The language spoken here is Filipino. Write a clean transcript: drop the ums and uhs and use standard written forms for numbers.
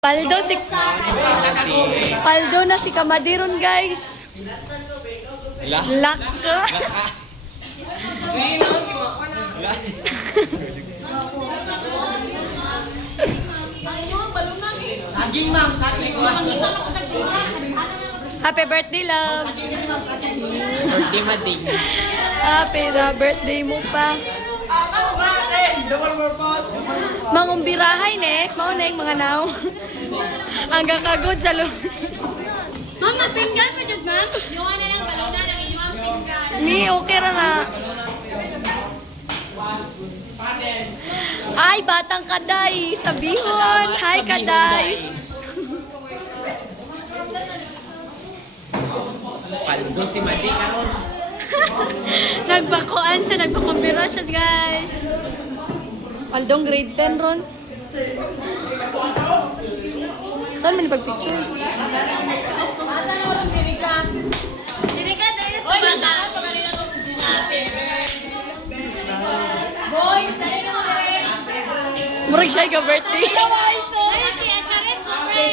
Paldo si Paldo na si Kamadiron, guys. Lak ka. Saging, ma'am. Saging, ma'am. Happy birthday, love. Birthday mading. Happy na birthday mo pa. Double purpose. Mangumbirahay, ne. Maunay, mga naw. Hanggang kagod sa loob. Mama, pinggan pa dyan, ma'am. Yung ano yung balona, yung inyong pinggan. Ni, okay ra na. Ay, batang kaday. Sabihon. Hi, kaday. Paldo si Madi karon. Nagbakuan siya, nagpakumbira siya, guys. Paldong grade 10 ron. Saan mo nipag-picture? Jirika, dahil sa bata. Boys, dahil na mga Murag siya ka birthday. Ay, si Achares mo, pre.